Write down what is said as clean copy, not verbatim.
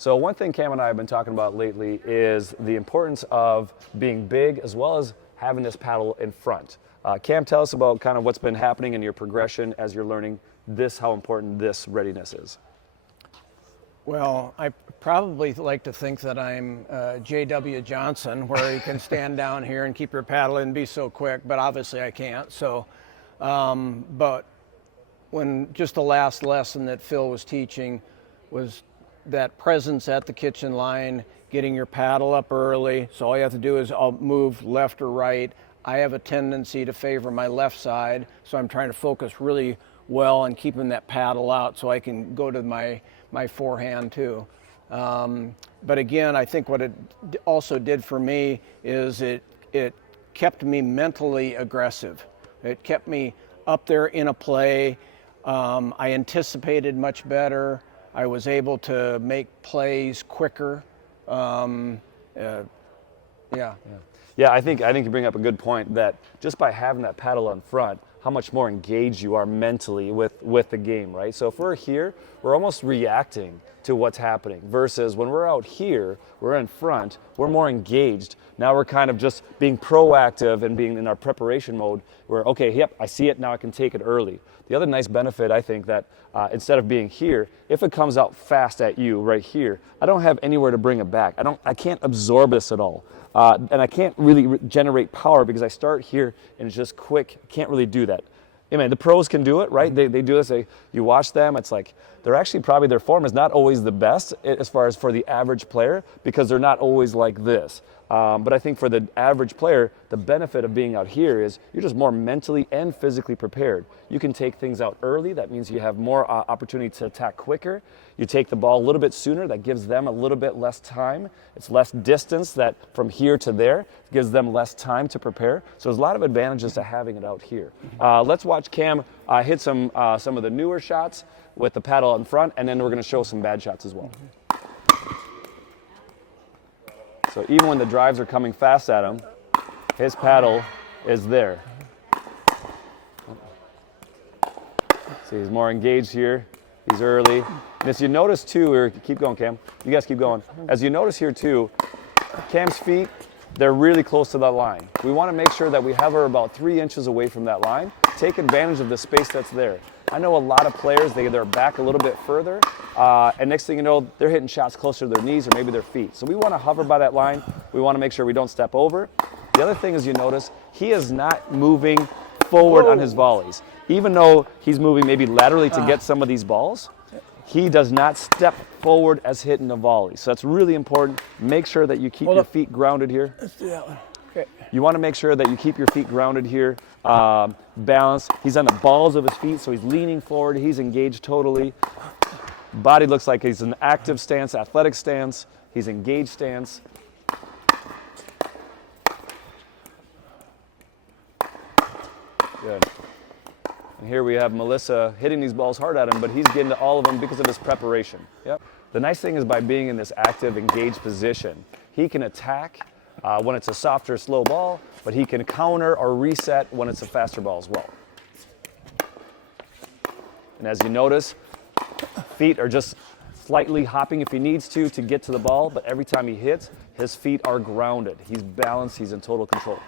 So one thing Cam and I have been talking about lately is the importance of being big as well as having this paddle in front. Cam, tell us about kind of what's been happening in your progression as you're learning this, how important this readiness is. Well, I probably like to think that I'm J.W. Johnson, where you can stand down here and keep your paddle and be so quick, but obviously I can't. So, but when just the last lesson that Phil was teaching was that presence at the kitchen line, getting your paddle up early. So all you have to do is I'll move left or right. I have a tendency to favor my left side, so I'm trying to focus really well on keeping that paddle out so I can go to my forehand too. But again, I think what it also did for me is it kept me mentally aggressive. It kept me up there in a play. I anticipated much better. I was able to make plays quicker. Yeah, I think you bring up a good point that just by having that paddle in front, how much more engaged you are mentally with the game, right? So if we're here, we're almost reacting to what's happening versus when we're out here, we're in front, we're more engaged. Now we're kind of just being proactive and being in our preparation mode where, okay, yep, I see it, now I can take it early. The other nice benefit, I think, that instead of being here, if it comes out fast at you right here, I don't have anywhere to bring it back. I can't absorb this at all. And I can't really generate power because I start here and it's just quick. Can't really do that. I mean, the pros can do it, right? They do this. You watch them. It's like they're actually probably their form is not always the best as far as for the average player because they're not always like this. But I think for the average player, the benefit of being out here is you're just more mentally and physically prepared. You can take things out early. That means you have more opportunity to attack quicker. You take the ball a little bit sooner. That gives them a little bit less time. It's less distance that from here to there gives them less time to prepare. So there's a lot of advantages to having it out here. Let's watch Cam hit some of the newer shots with the paddle in front, and then we're going to show some bad shots as well. So even when the drives are coming fast at him, his paddle is there. See, he's more engaged here. He's early. And as you notice too, keep going, Cam. You guys keep going. As you notice here too, Cam's feet, they're really close to that line. We want to make sure that we have her about 3 inches away from that line. Take advantage of the space that's there. I know a lot of players, they're back a little bit further, and next thing you know, they're hitting shots closer to their knees or maybe their feet. So we want to hover by that line. We want to make sure we don't step over. The other thing is you notice, he is not moving forward on his volleys. Even though he's moving maybe laterally to get some of these balls, he does not step forward as hitting the volley. So that's really important. Make sure that you keep your feet grounded here. Let's do that one. Okay. You want to make sure that you keep your feet grounded here, balanced. He's on the balls of his feet, so he's leaning forward. He's engaged totally. Body looks like he's an active stance, athletic stance. He's engaged stance. Good. And here we have Melissa hitting these balls hard at him, but he's getting to all of them because of his preparation. Yep. The nice thing is by being in this active, engaged position, he can attack when it's a softer, slow ball, but he can counter or reset when it's a faster ball as well. And as you notice, feet are just slightly hopping if he needs to get to the ball, but every time he hits, his feet are grounded. He's balanced, he's in total control.